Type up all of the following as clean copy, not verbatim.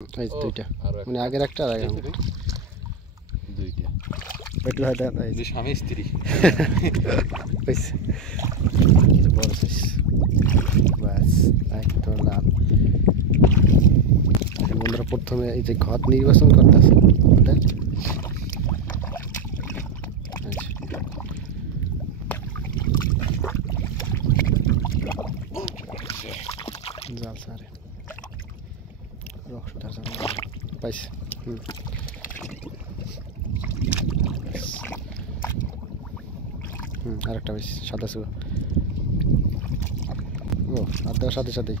এই দুইটা মানে আগের একটা আর আগের দুইটা পেটল হয় দেন এই স্বামী স্ত্রী হইছে বড় সাইজ বাস একদম লাভ বন্ধুরা প্রথমে এই যে ঘর নির্বাচন করতেছে জাল সারে রক্সটা জাল পাইছে আরেকটা বেশ সাদা সুগা ও আর দেওয়ার সাথে সাথেই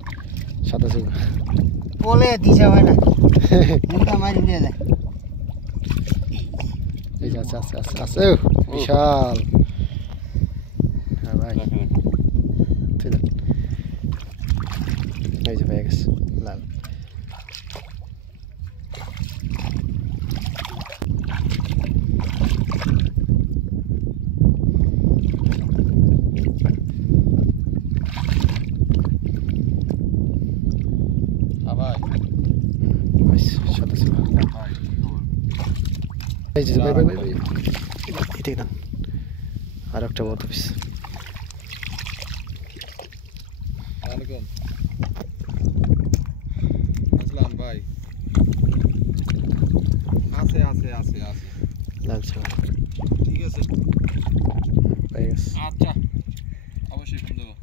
সাদা সুগা বলে দিছে হয় না মুখটা মারি উড়ে যায় এই যে আছে আছে আছে আছে বিশাল হ্যাঁ ভাই ঠিক আছে এই যে পেয়ে গেছে লাল আর একটা বড় পিস আসলাম ভাই আছে আছে আছে আছে লাল ছ ঠিক আছে আচ্ছা অবশ্যই ফোন দেবো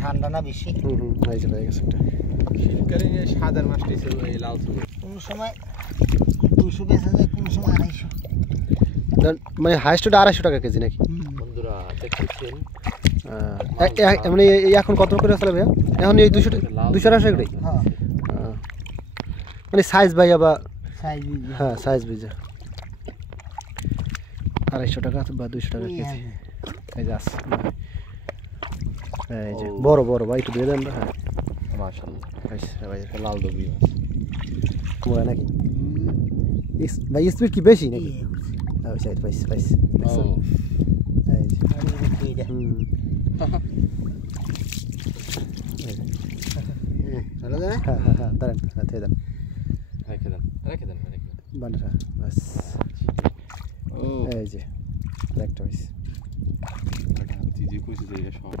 ঠান্ডা না বেশি এই যে পেয়ে গেছে শীতকালে সাদার মাছটি ছিল এই লাল ছিল কোন সময় 200 বেচা যায় কোন সময় 250 মানে হাইস্ট 250 টাকা কেজি নাকি বন্ধুরা দেখতেছেন মানে এখন কত করে আসলে ভাইয়া এখন এই 200 280 করে হ্যাঁ মানে সাইজ ভাইয়া বা সাইজ হ্যাঁ সাইজ বুঝা 250 টাকা বা 200 টাকা কেজি এই যে আছে এই যে বড় বড় ভাই একটু দিয়ে দেন না মাশাআল্লাহ ভাই লাল ডবি মোরা নাকি ভাই স্পিড কি বেশি নাকি সাইড পাইস পাইস এই যে চলো না হ্যাঁ হ্যাঁ হ্যাঁ দাঁড়ান হাতে দেন রেখে দেন বান্ডা বাস এই যে একটা পাইস যে কইছে যে এটা সব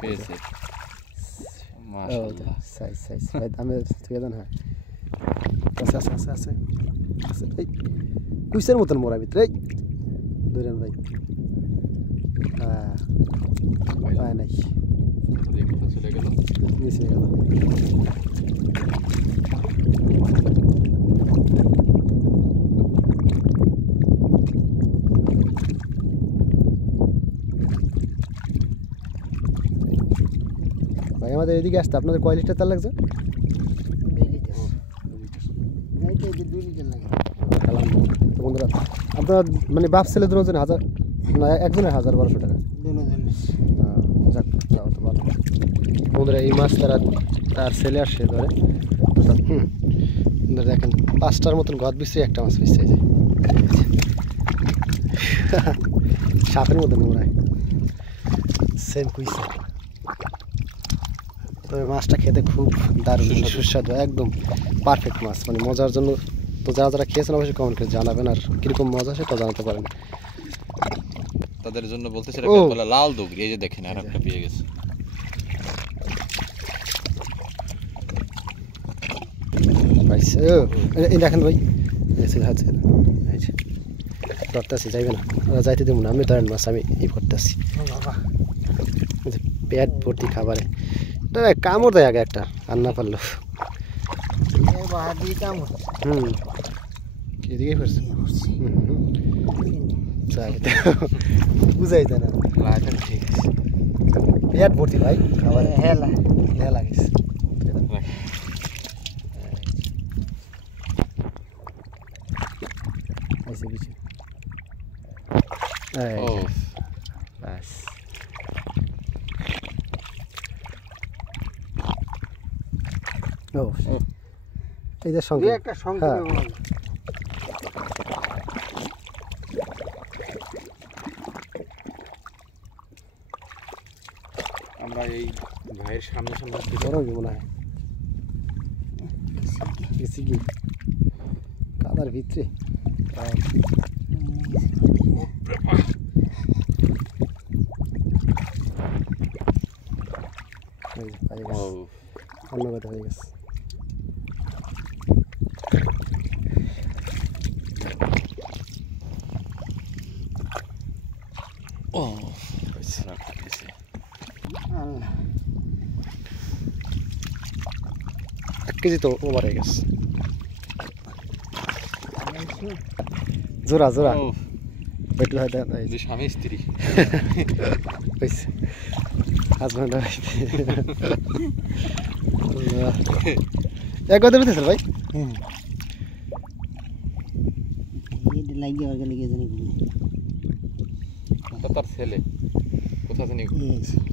পেয়েছে মাশাআল্লাহ সাইজ সাইজ ভাই আমি থেকে দেন হ্যাঁ আছে আছে আছে আছে আছে এই কুইসের মতন মোরা ভিতরে ধরেন ভাই হ্যাঁ নাই দেখতে চলে গেল নিচে গেল ভাই আমাদের এদিকে আসতে আপনাদের কয় লিটার তেল লাগছে 2 লিটার লাগে তো বন্ধুরা আপনার মানে বাপ ছেলে দুজন 1000 না একজনের 1200 টাকা যাক তাও তো ভালো বন্ধুরা এই মাছ তার ছেলে আর সে ধরে দেখেন 5টার মতন গদ বিছে একটা মাছ বিছে যে সাপের মতন মোড়ায় সেম কুইসে তবে মাছটা খেতে খুব দারুণ সুস্বাদু একদম পারফেক্ট মাছ মানে মজার জন্য তো যারা যারা খেয়েছেন অবশ্যই কমেন্ট করে জানাবেন আর কীরকম মজা সেটা জানাতে পারেন তাদের জন্য বলতেছে লাল দুগরি এই যে দেখেন আর একটা পেয়ে গেছে পাইছে এই দেখেন ভাই ধরতেছি যাইবে না যাইতে দেবো না আমি ধরেন মাছ আমি এই করতেছি পেট ভর্তি খাবারে কামড় দেয় আগে একটা আর না পারলো এদিকে করছে বুঝাই যায় না ঠিক আছে পেট ভর্তি ভাই খাবারে হেলা হেলা গেছে ऐसे पीछे बस এই যে সঙ্গে একটা সঙ্গে আমরা এই ভাই ভাইয়ের সামনে সামনে বড় হবে মনে হয় গেছি কি কাদার ভিতরে ও অন্য কথা হয়ে গেছে ও হয়েছে আল্লাহ 1 কেজি তো ওভার হয়ে গেছে জোড়া জোড়া ও বেটু হয় দেয় যে স্বামী স্ত্রী হয়েছে হাজব্যান্ড এক কথা বেঁধেছিল ভাই এটা লাগিয়ে আর গেলে গিয়ে জানি তার ছেলে কোথা থেকে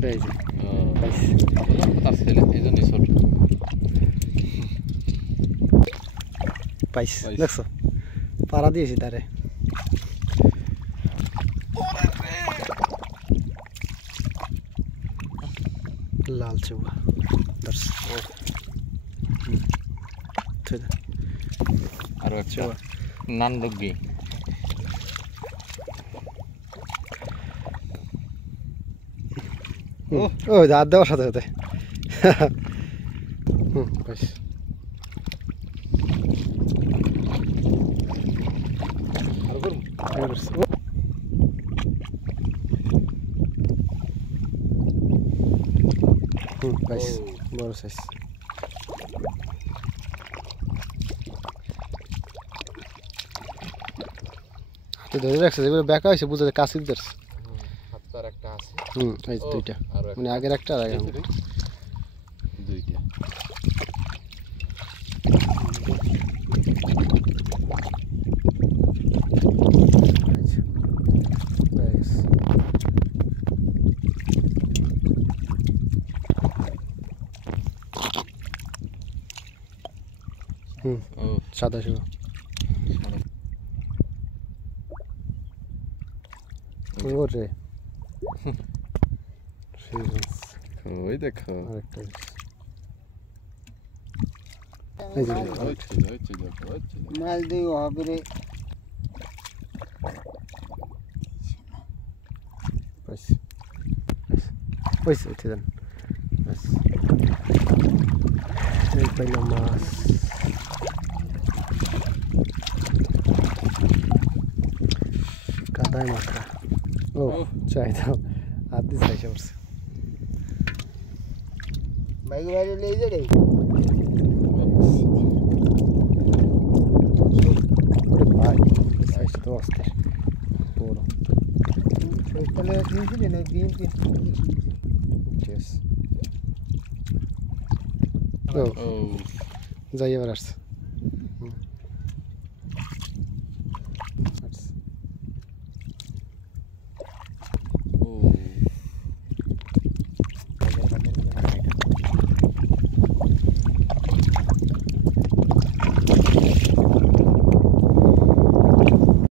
এই যে পাইছে তার ছেলে এই জন্যই ছোট পাইছে দেখছো পাড়া দিয়েছি তারে লাল চৌবা ধরছে আরো একটা নানডুগি ও হাত দেওয়ার সাথে সাথে পাইছে আর করুন পাইছে বড় সাইজ হাতে ধরে রাখছে যেগুলো ব্যাকা হয়েছে বুঝা যায় কাছে দিতে হাতটার একটা আছে এই যে দুইটা আরো মানে আগের একটা আর আগে দুইটা ও সাদা শুভ ওরে ওই দেখো আরেকটা মাছ দিয়ে হবে রে পাইছে পাইছে উঠে যান ব্যাস এই পাইলাম মাছ কাদায় মাথা ও চাই দাও হাত দিয়ে চাইছে পড়ছে বাইক বাইরে নিয়ে যাবে ওরে ভাই সাইজ তো অস্থির বড় তাহলে কিনছিলি না বিএনপি চেস ও যাই এবার আসছে